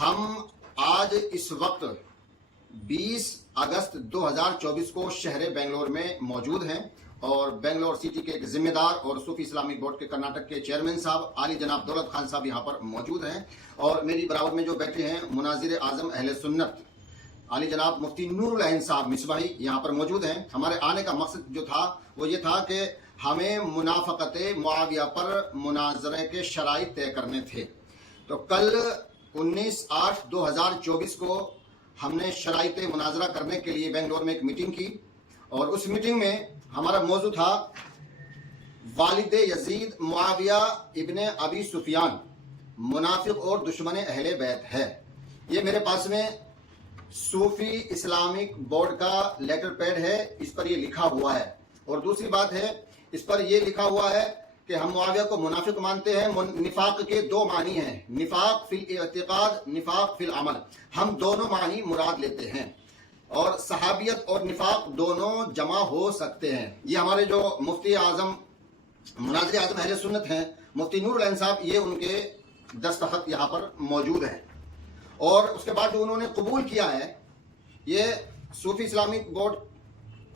ہم آج اس وقت 20 اگست 2024 کو شہر بنگلور میں موجود ہیں اور بنگلور سٹی کے ایک ذمہ دار اور صوفی اسلامک بورڈ کے کرناٹک کے چیئرمین صاحب عالی جناب دولت خان صاحب یہاں پر موجود ہیں، اور میری برابر میں جو بیٹھے ہیں مناظر اعظم اہل سنت عالی جناب مفتی نور العین صاحب مصباحی یہاں پر موجود ہیں۔ ہمارے آنے کا مقصد جو تھا وہ یہ تھا کہ ہمیں منافقت معاویہ پر مناظرے کے شرائط طے کرنے تھے۔ تو کل 19/8/2024 کو ہم نے شرائط مناظرہ کرنے کے لیے بنگلور میں ایک میٹنگ کی، اور اس میٹنگ میں ہمارا موضوع تھا والد یزید معاویہ ابن ابی سفیان منافق اور دشمن اہل بیت ہے۔ یہ میرے پاس میں صوفی اسلامک بورڈ کا لیٹر پیڈ ہے، اس پر یہ لکھا ہوا ہے۔ اور دوسری بات ہے، اس پر یہ لکھا ہوا ہے کہ ہم معاویہ کو منافق مانتے ہیں۔ نفاق کے دو معنی ہیں، نفاق فی الاعتقاد، نفاق فی العمل۔ ہم دونوں معنی مراد لیتے ہیں، اور صحابیت اور نفاق دونوں جمع ہو سکتے ہیں۔ یہ ہمارے جو مفتی اعظم مناظر اعظم اہل سنت ہیں مفتی نور العین صاحب، یہ ان کے دستخط یہاں پر موجود ہیں۔ اور اس کے بعد جو انہوں نے قبول کیا ہے، یہ صوفی اسلامک بورڈ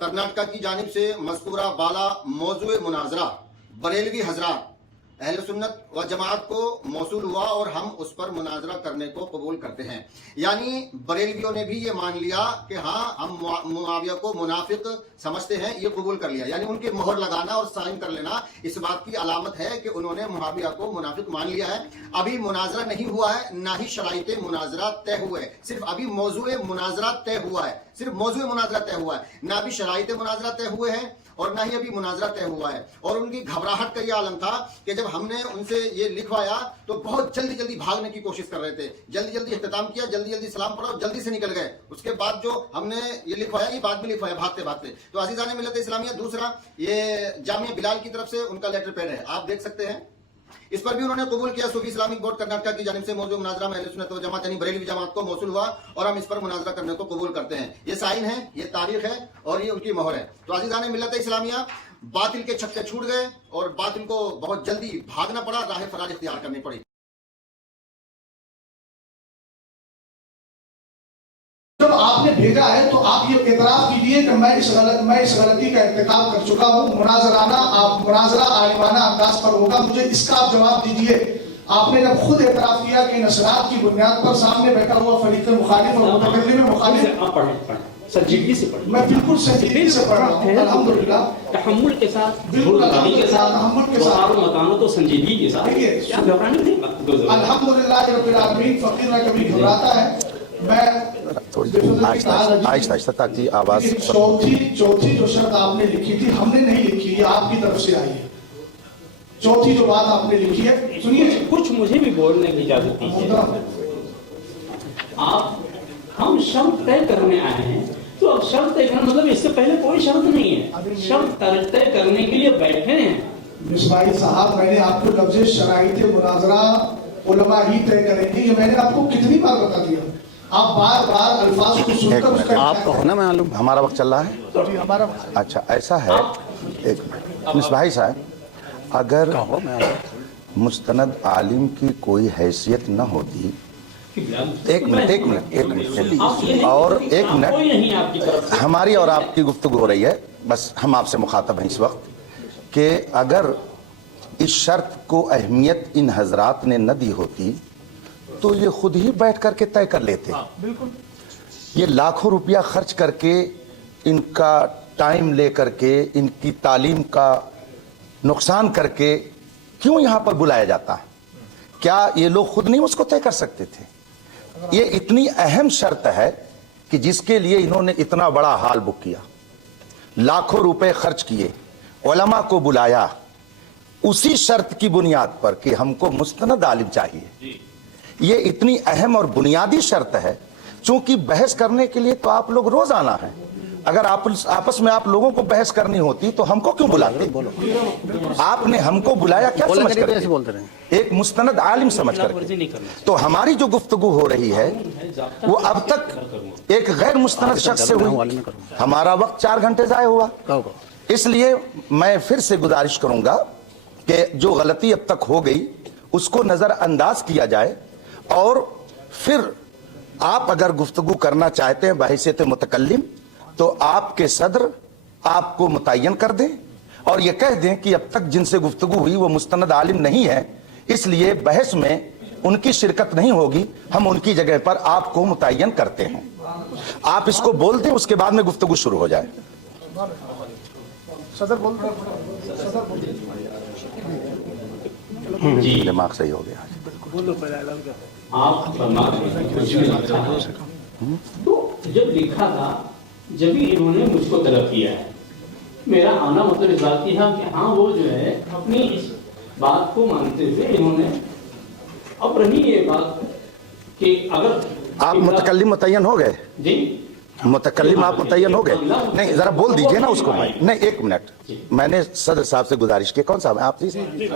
کرناٹکا کی جانب سے مذکورہ بالا موضوع مناظرہ بریلوی حضرات اہل سنت و جماعت کو موصول ہوا، اور ہم اس پر مناظرہ کرنے کو قبول کرتے ہیں۔ یعنی بریلویوں نے بھی یہ مان لیا کہ ہاں ہم معاویہ کو منافق سمجھتے ہیں، یہ قبول کر لیا۔ یعنی ان کے مہر لگانا اور سائن کر لینا اس بات کی علامت ہے کہ انہوں نے معاویہ کو منافق مان لیا ہے۔ ابھی مناظرہ نہیں ہوا ہے، نہ ہی شرائط مناظرہ طے ہوئے، صرف ابھی موضوع مناظرہ طے ہوا ہے، صرف موضوع مناظرہ طے ہوا ہے، نہ ابھی شرائط مناظرہ طے ہوئے ہیں اور نہ ہی ابھی مناظرہ طے ہوا ہے۔ اور ان کی گھبراہٹ کا یہ عالم تھا کہ جب ہم نے ان سے یہ لکھوایا تو بہت جلدی جلدی بھاگنے کی کوشش کر رہے تھے، جلدی جلدی اختتام کیا، جلدی جلدی سلام پڑھا اور جلدی سے نکل گئے۔ اس کے بعد جو ہم نے یہ لکھوایا، یہ بعد میں لکھوایا بھاگتے بھاگتے۔ تو عزیزان ملت اسلامیہ، دوسرا یہ جامعہ بلال کی طرف سے ان کا لیٹر پیڈ ہے، آپ دیکھ سکتے ہیں۔ اس پر بھی انہوں نے قبول کیا، صوفی اسلامک بورڈ کرناٹکا کی جانب سے موضوع مناظرہ میں اہل سنت و جماعت یعنی بریلوی جماعت کو موصول ہوا، اور ہم اس پر مناظرہ کرنے کو قبول کرتے ہیں۔ یہ سائن ہے، یہ تاریخ ہے، اور یہ ان کی مہر ہے۔ تو عزیزان ملت اسلامیہ، باطل کے چھکے چھوٹ گئے اور باطل کو بہت جلدی بھاگنا پڑا، راہ فرار اختیار کرنی پڑی۔ جب آپ نے بھیجا ہے تو آپ یہ اعتراف کیجئے کہ میں اس غلطی کا ارتکاب کر چکا ہوں۔ مناظرہ عالمانہ انداز پر ہوگا، مجھے اس کا آپ جواب دیجئے۔ آپ نے جب خود اعتراف کیا کہ نصرات کی بنیاد پر سامنے بیٹھا ہوا فریق مخالف اور متکلم مخالف، سنجیدگی سے پڑھیں۔ میں بالکل سنجیدگی سے پڑھ رہا ہوں، الحمدللہ، تحمل کے ساتھ، بالکل تحمل کے ساتھ، مکانوں تو سنجیدگی کے ساتھ، گھبرانے نہیں بات۔ الحمدللہ رب العالمین، فقیر نہ کبھی گھبراتا ہے۔ میں آہستہ تاکہ آواز چوتھی جو شرط آپ نے لکھی تھی، ہم نے نہیں لکھی، یہ آپ کی طرف سے آئی ہے۔ چوتھی جو بات آپ نے لکھی ہے، سنیے، کچھ مجھے بھی بولنے کی اجازت دیجیے۔ آپ ہم شرط طے کرنے آئے ہیں، تو اب شرط طے کرنا مطلب اس سے پہلے کوئی شرط نہیں ہے، شرط طے کرنے کے لیے بیٹھے ہیں۔ مصباحی صاحب، میں نے آپ کو لفظ شرائط مناظرہ علماء ہی طے کریں گے، یہ میں نے آپ کو کتنی بار بتا دیا۔ آپ بار بار الفاظ کو سن کر اس کا آپ کو ہونا معلوم ہمارا وقت چل رہا ہے۔ اچھا ایسا ہے، ایک مصباحی صاحب، اگر مستند عالم کی کوئی حیثیت نہ ہوتی، ایک منٹ اور ایک منٹ، ہماری اور آپ کی گفتگو ہو رہی ہے، بس ہم آپ سے مخاطب ہیں اس وقت، کہ اگر اس شرط کو اہمیت ان حضرات نے نہ دی ہوتی تو یہ خود ہی بیٹھ کر کے طے کر لیتے۔ یہ لاکھوں روپیہ خرچ کر کے، ان کا ٹائم لے کر کے، ان کی تعلیم کا نقصان کر کے کیوں یہاں پر بلایا جاتا؟ کیا یہ لوگ خود نہیں اس کو طے کر سکتے تھے؟ یہ اتنی اہم شرط ہے کہ جس کے لیے انہوں نے اتنا بڑا ہال بک کیا، لاکھوں روپے خرچ کیے، علماء کو بلایا، اسی شرط کی بنیاد پر کہ ہم کو مستند عالم چاہیے۔ یہ اتنی اہم اور بنیادی شرط ہے، چونکہ بحث کرنے کے لیے تو آپ لوگ روز آنا ہے۔ اگر آپس میں آپ لوگوں کو بحث کرنی ہوتی تو ہم کو کیوں بلاتے؟ آپ نے ہم کو بلایا کیا سمجھ کر کے؟ ایک مستند عالم سمجھ کر کے۔ تو ہماری جو گفتگو ہو رہی ہے وہ اب تک ایک غیر مستند شخص سے ہوئی، ہمارا وقت 4 گھنٹے ضائع ہوا۔ اس لیے میں پھر سے گزارش کروں گا کہ جو غلطی اب تک ہو گئی اس کو نظر انداز کیا جائے، اور फिर आप अगर गुफ्तगू करना चाहते हैं बहैसियत मुतकल्लिम तो आपके सदर आपको मुतय्यन कर दें और ये कह दें कि अब तक जिनसे गुफ्तगू हुई वो मुस्तनद आलिम नहीं है, इसलिए बहस में उनकी शिरकत नहीं होगी, हम उनकी जगह पर आपको मुतय्यन करते हैं। आप इसको बोल दें, उसके बाद में गुफ्तगू शुरू हो जाए। सदर बोल जी दिमाग सही हो गया। आप फरमा रहे हैं कुछ भी लिखा है, तो जब लिखा था जब ही इन्होंने मुझको तलब किया है। मेरा आना मतलब इस बात की था कि हाँ वो जो है अपनी इस बात को मानते हुए इन्होंने, अब रही ये बात कि अगर आप मुतकल्लिम मुतय्यन हो गए जी मुतकल्लिम आप मुतय्यन हो गए? नहीं, जरा बोल दीजिए ना उसको भाई। नहीं, एक मिनट, मैंने सदर साहब से गुजारिश की। कौन साहब आप जी?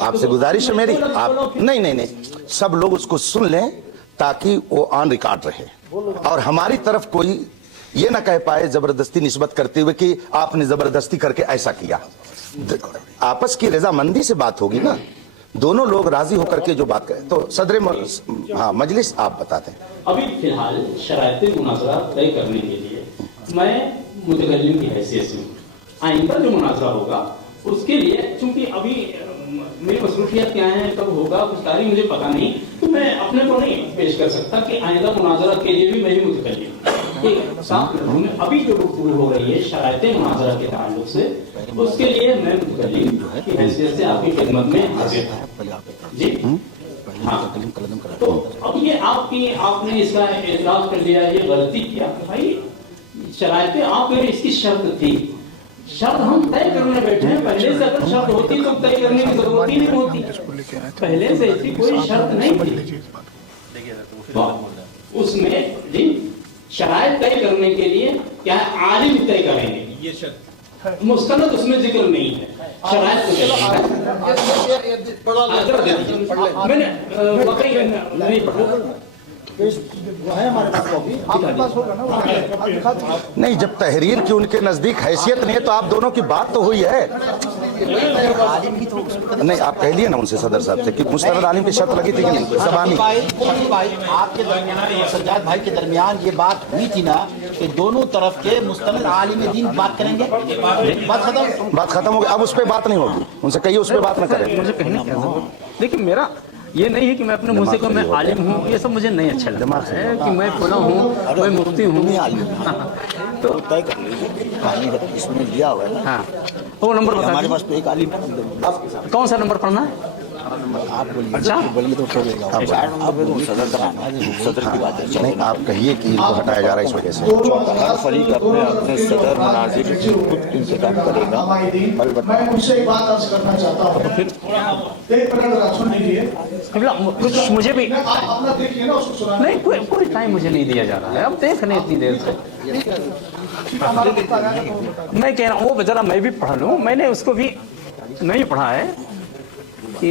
आपसे गुजारिश है मेरी। आप नहीं, सब लोग उसको सुन लें ताकि वो ऑन रिकॉर्ड रहे और हमारी तरफ कोई ये ना कह पाए जबरदस्ती निस्बत करते हुए कि आपने जबरदस्ती करके ऐसा किया। आपस की रजामंदी से बात होगी ना, दोनों लोग राजी होकर के जो बात करें। तो सदर मजलिस आप बताते हैं। अभी फिलहाल शरायत मुनाजरा तय करने के लिए मैं मुतकल्लिम की हैसियत से हूँ। आइंदा जो मुनाजरा होगा उसके लिए, चूंकि अभी मेरी मसरूफियत क्या है, कब होगा, कुछ तारीख मुझे पता नहीं, तो मैं अपने को नहीं पेश कर सकता कि आइंदा मुनाजरा के लिए भी मैं ही मुतकल्लिम। अभी जो गुफ्तगू हो रही है शरायत मुनाजरा के ताल्लुक से, उसके लिए मैं मुतकल्लिम की हैसियत से आपकी खिदमत में हाजिर हूं। जी हाँ, तो अब ये आपने इसका एतराज कर लिया, ये गलती किया कि भाई शरायतें आप इसकी शर्त थी, शर्त हम तय करने बैठे हैं। पहले से अगर शर्त होती तो तय करने की जरूरत ही नहीं होती, पहले से ऐसी कोई शर्त नहीं थी। उसमें जी शरायत तय करने के लिए क्या है, आलिम तय करेंगे, ये शर्त मुस्तनद उसमें जिक्र नहीं है। शरायत मैंने नहीं, जब तहरीर की उनके नजदीक हैसियत नहीं है तो आप दोनों की बात तो हुई है। नहीं, आप कह लिए ना उनसे सदर साहब से कि मुस्तनद आलिम की शर्त लगी थी कि नहीं? ज़बानी आपके दरमियान सज्जाद भाई के दरमियान ये बात हुई थी ना कि दोनों तरफ के मुस्तनद आलिम दीन बात करेंगे, बात खत्म हो गई। अब उस पर बात नहीं होगी, उनसे कहिए उस पर बात न करें। मुझे कहने क्या, देखिए मेरा ये नहीं है कि मैं अपने मुंह से कहूं मैं आलिम हूँ, ये सब मुझे नहीं अच्छा लगता है कि मैं फला हूँ, मैं मुफ्ती हूँ। तो तय कर लीजिए, इसमें दिया हुआ है। हाँ, वो नंबर बता हमारे पास तो एक आलिम, कौन सा नंबर पढ़ना है? आप बोलिए। अच्छा बोलिए तो सदर की बात है। नहीं, आप कहिए कि इनको हटाया जा रहा है इस वजह से। हर फरीक अपने अपने सदर मुनाजिर खुद इंतजाम करेगा। मैं मुझसे एक बात अर्ज करना चाहता हूँ, एक मिनट सुन लीजिए। कुछ मुझे भी आप अपना देखिए ना, उसको सुनाना। नहीं, कोई टाइम मुझे नहीं दिया जा रहा है, अब देख रहे इतनी देर से। मैं कह रहा हूँ वो जरा मैं भी पढ़ लूँ, मैंने उसको भी नहीं पढ़ा है कि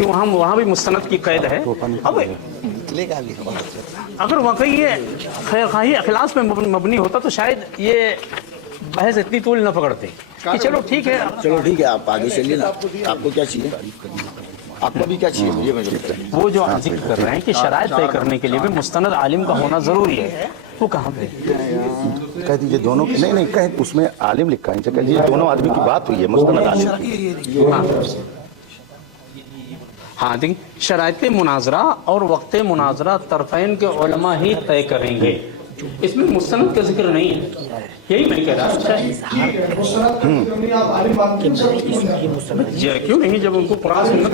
वहाँ भी मुस्तनद की कैद है। अब अगर वाकई ये खैरखाही अखलास पे मबनी होता तो शायद ये बहस इतनी तूल न पकड़ती कि चलो ठीक है। आप आगे चलिए ना, आपको क्या चाहिए, आपको भी क्या चाहिए? मुझे वो जो आप जिक्र कर रहे हैं कि शरायत तय करने के लिए भी मुस्तनद आलिम का होना जरूरी है, वो कहाँ पे? कह दीजिए दोनों। नहीं, कह उसमें आलिम लिखा है, कह दीजिए दोनों आदमी की बात हुई है मुस्तनद आलिम। हाँ, देखिए शरायत मुनाजरा और वक्त मुनाजरा तरफ़ैन के उलमा ही तय करेंगे, इसमें मुस्तनद का जिक्र नहीं है, यही मैं कह रहा हूँ। क्यों नहीं, जब उनको कुरान सुन्नत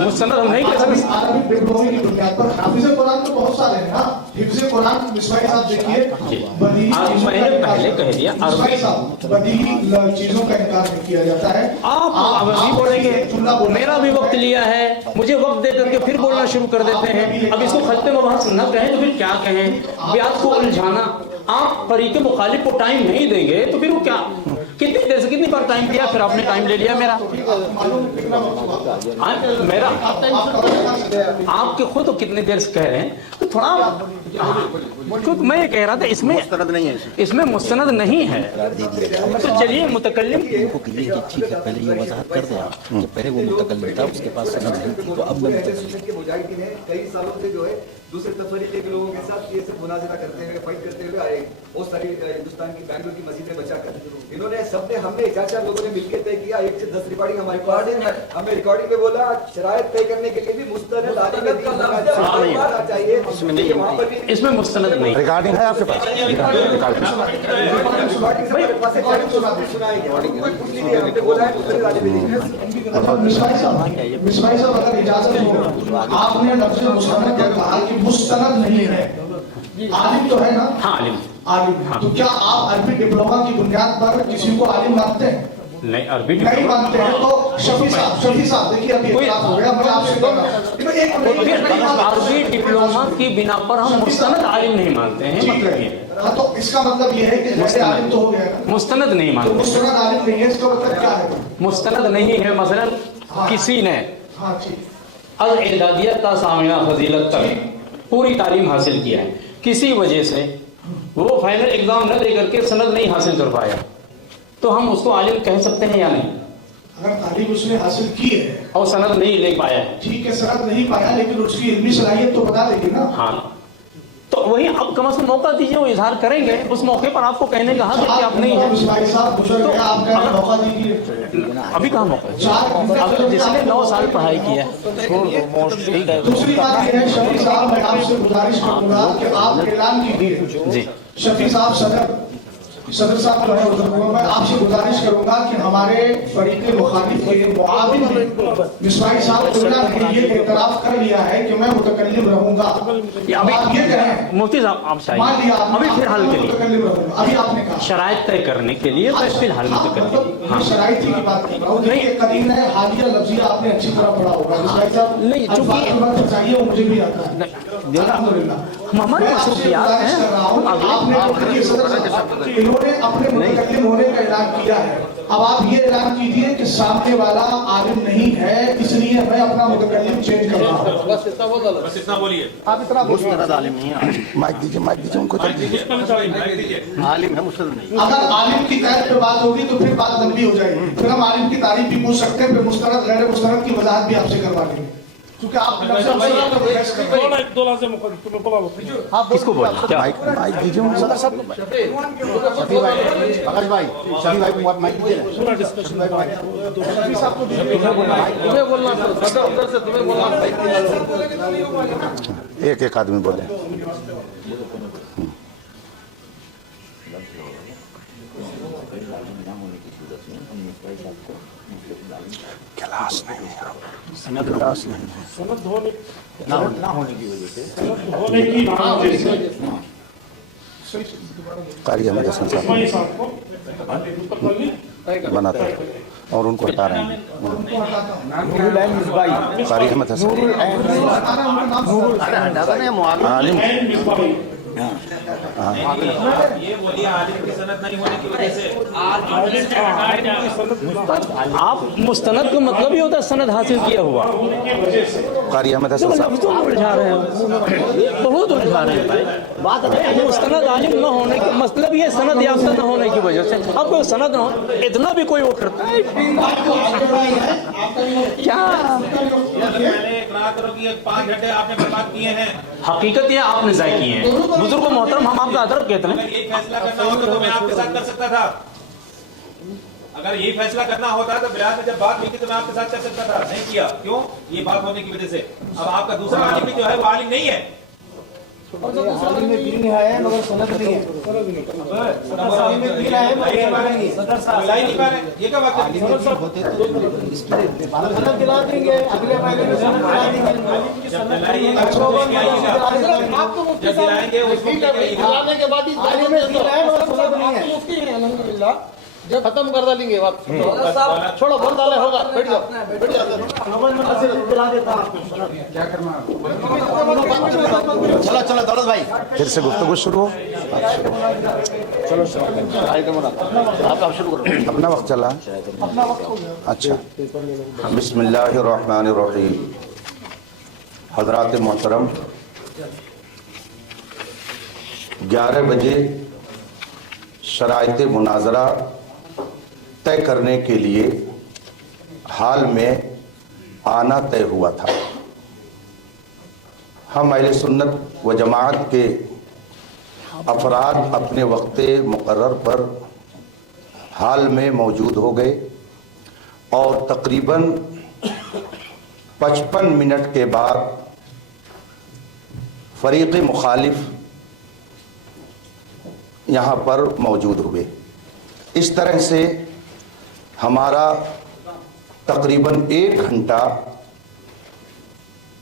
मुस्तनद हम नहीं कह सकते। मैंने पहले कह दिया चीजों का इनकार नहीं किया जाता है। आप अभी बोलेंगे मेरा भी वक्त लिया है, मुझे वक्त दे करके फिर बोलना शुरू कर देते हैं। अब इसको खत्ते मबहस न कहें तो फिर क्या कहें? ब्याज को उलझाना, आप फरीक मुखालिफ को टाइम नहीं देंगे तो फिर वो क्या कितनी देर से कितनी बार टाइम दिया, फिर आपने टाइम ले लिया मेरा। मेरा आपके खुद तो कितनी देर से कह रहे हैं, तो थोड़ा खुद मैं ये कह रहा था इसमें मुस्तनद नहीं है, इसमें मुस्तनद नहीं है। तो चलिए मुतकल्लिम इनको कहिए कि ठीक है पहले ये वजाहत कर दें आप कि पहले वो मुतकल्लिम था उसके पास सनद नहीं थी, तो अब मैं मुजाहिदीन है कई सालों से जो है दूसरे तफरीके के लोगों के साथ ये सब मुनाजरा करते हुए फाइट करते हुए आए, बहुत सारी हिंदुस्तान की बैंगलोर की मस्जिदें बचाकर इन्होंने सबने हमने 4-4 लोगों ने मिलकर तय किया, 1 से 10 रिकॉर्डिंग हमारी रिकॉर्डिंग है, हमें रिकॉर्डिंग में बोला शरायत तय करने के लिए भी मुस्तनद आलिम का चाहिए, वहाँ पर भी इसमें मुस्तनद नहीं। रिकॉर्डिंग है आपके पास? मिसबाई साहब अगर इजाजत हो, आपने लफ्ज़ मुस्तनद का कहा कि मुस्तनद नहीं है, आलिम तो है ना? हाँ आलिम। आलिम। तो क्या आप अरबी डिप्लोमा की बुनियाद पर किसी को आलिम मानते हैं? नहीं, अरबी नहीं मानते हैं तो शफी साहब देखिए अभी इख्तिलाफ हो गया, मैं आपसे कह रहा हूं अरबी डिप्लोमा की बिना पर हम मुस्तनद आलिम नहीं मानते हैं, मतलब ये हाँ, तो इसका मतलब ये है कि जैसे आलिम तो हो गया ना, मुस्तनद नहीं तो मानते। मुस्तनद आलिम नहीं है, इसका मतलब क्या है? मुस्तनद नहीं है, मसलन किसी ने हाँ ठीक, अल इदादियत का सामिना फजीलत तक पूरी तालीम हासिल किया है, किसी वजह से वो फाइनल एग्जाम न दे करके सनद नहीं हासिल कर पाया, तो हम उसको आलिम कह सकते हैं या नहीं? अगर तालीम उसने हासिल की है और सनद नहीं ले पाया है, ठीक है, सनद नहीं पाया लेकिन उसकी इल्मी सलाहियत तो बता देगी ना। हाँ, तो वही अब कम से कम मौका दीजिए, वो इजहार करेंगे, उस मौके पर आपको कहने का हक है कि आप नहीं है। मिसबाई साहब बुजुर्ग हैं, आपका मौका दीजिए। अभी कहाँ मौका है? अब जिसने 9 साल पढ़ाई की है। दूसरी बात यह है शफी साहब, मैं आपसे गुजारिश करूंगा कि आप ऐलान कीजिए। जी शफी साहब सदर साहब जो है मैं आपसे गुजारिश करूंगा कि हमारे फरीक मुखालिफ के मुआविन ने मिसबाई साहब को ये इतराफ कर लिया है कि मैं मुतकल्लिम रहूंगा। अभी आप ये कहें, मुफ्ती साहब आप मान लिया अभी फिलहाल के लिए मुतकल्लिम रहूंगा, अभी आपने कहा शराइत तय करने के लिए मैं फिलहाल मुतकल्लिम। हाँ, शराइत की बात कर रहा हूँ। देखिए करीना है, हादिया लफ्जिया आपने अच्छी तरह पढ़ा होगा मिसबाई साहब, नहीं, चूंकि चाहिए वो मुझे भी आता है अल्हम्दुलिल्लाह। हमारे मसरूफियात हैं, इन्होंने अपने मुतकल्लिम होने का ऐलान किया है, अब आप ये ऐलान कीजिए कि सामने वाला आलिम नहीं है इसलिए मैं अपना मुतकल्लिम चेंज कर रहा हूँ। बस इतना बोलिए। आप इतना मुस्तनद आलिम नहीं है। माइक दीजिए उनको। आलिम है मुस्तनद नहीं। अगर आलिम की कैद पे बात होगी तो फिर बात लंबी हो जाएगी, फिर हम आलिम की तारीफ भी पूछ सकते हैं, फिर मुस्तनद गैर मुस्तनद की वजाहत भी आपसे करवा लेंगे, क्योंकि आप किसको बोला क्या? माइक दीजिए उनको। एक आदमी बोले। क्लास नहीं है, क्लास नहीं है, ना होने की वजह से कारी अहमद हसन साहब बनाता है और उनको हटा रहे हैं। कारी अहमद हसन आलिम ये बोलिए आलिम की सनद नहीं होने की वजह से आप मुस्तनद का मतलब ही होता है सनद हासिल किया हुआ। कारी अहमद हसन साहब तो उलझा रहे हैं, बहुत उलझा रहे हैं भाई। बात है मुस्तनद आलिम न होने के मतलब ये सनद याफ्ता न होने की वजह से। अब कोई सनद न हो, इतना भी कोई वो करता है क्या? पहले इकरार करो कि 5 घंटे आपने बर्बाद किए हैं। हकीकत ये आपने ज़ाय किए हैं। बुजुर्ग मोहतरम हम आपका अदब कहते हैं। अगर यही फैसला करना होता तो मैं आपके साथ कर सकता था। अगर यही फैसला करना होता तो बिलाल में जब बात हुई थी तो मैं आपके साथ कर सकता था, नहीं किया। क्यों? ये बात होने की वजह से। अब आपका दूसरा आलिम भी जो है वो आलिम नहीं है। आलिम में दीन है मगर सनद नहीं है। आलिम में दीन है मगर मिलाई नहीं पा रहे, ये क्या बात है? सनद दिला देंगे अगले महीने में सनद दिला देंगे। जब दिलाइएगा जब दिलाएंगे उसको दिलाने के बाद ही आलिम में दीन है मगर सनद नहीं है। अल्हम्दुलिल्लाह जब खत्म कर डालेंगे बात छोड़ो बोल डाले होगा बैठ जाओ दिला देता क्या करना। चलो दौलत भाई फिर से गुफ्तगू शुरू हो। अपना वक्त चला है? अच्छा, बिस्मिल्लाहिर्रहमानिर्रहीम। हज़रात मोहतरम, 11 बजे शराइत मुनाजरा तय करने के लिए हाल में आना तय हुआ था। हम अहले सुन्नत व जमात के अफराद अपने वक्त मुकर्रर पर हाल में मौजूद हो गए और तकरीबन 55 मिनट के बाद फरीक़ मुखालिफ यहाँ पर मौजूद हुए। इस तरह से हमारा तकरीबन 1 घंटा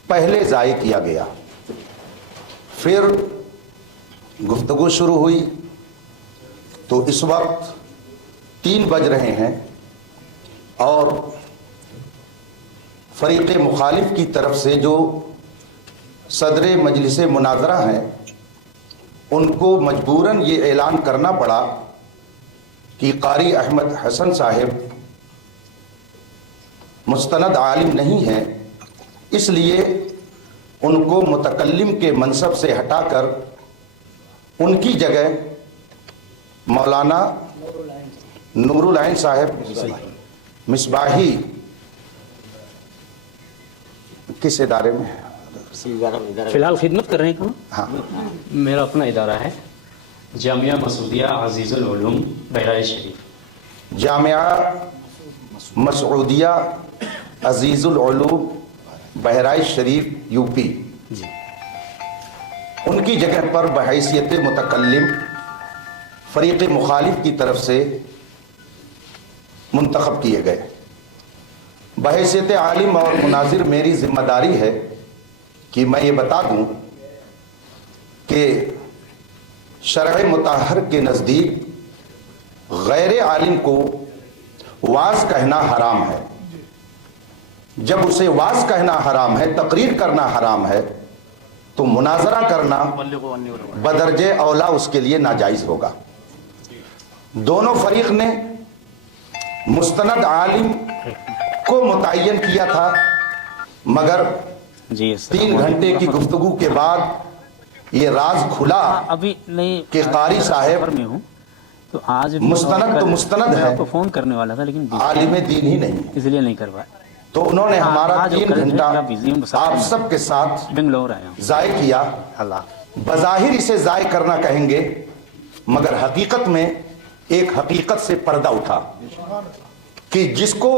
पहले ज़ाय किया गया। फिर गुफ्तगू शुरू हुई तो इस वक्त 3 बज रहे हैं और फरीक़ मुखालिफ की तरफ से जो सदर मजलिस मुनाजरा हैं उनको मजबूरन ये ऐलान करना पड़ा कि कारी अहमद हसन साहिब मुस्तनद आलिम नहीं हैं, इसलिए उनको मुतकल्लिम के मनसब से हटाकर उनकी जगह मौलाना नूरुल ऐन साहब मिसबाही किस इदारे में है? फिलहाल खिदमत कर रहे हैं। हाँ, मेरा अपना इदारा है जामिया मसूदिया अजीजुल उलूम बहराइच शरीफ। जामिया मसूदिया अजीजुल उलूम बहराइच शरीफ यूपी। उनकी जगह पर बहैसियत मुतकल्लिम फरीक़ मुखालिफ की तरफ से मुंतखब किए गए। बहैसियत आलिम और मुनाजिर मेरी जिम्मेदारी है कि मैं ये बता दूं कि शरअ मुताहर के नज़दीक गैर आलिम को वाज कहना हराम है। जब उसे वाज कहना हराम है, तकरीर करना हराम है, तो मुनाजरा करना बदरजे औला उसके लिए नाजायज होगा। दोनों फरीक ने मुस्तनद आलिम को मुतय्यन किया था, मगर 3 घंटे की गुफ्तगू के बाद ये राज खुला अभी नहीं कि कारी साहब में हूँ तो आज मुस्तनद तो मुस्तनद है, आपको फोन करने वाला था लेकिन आलिम दीन ही नहीं, इसलिए नहीं कर पाया। तो उन्होंने हमारा आज 3 घंटा आप सबके साथ बेंगलोर आया हूँ। ज़ाय किया। अल्लाह बज़ाहिर इसे ज़ाय करना कहेंगे, मगर हकीकत में एक हकीकत से पर्दा उठा कि जिसको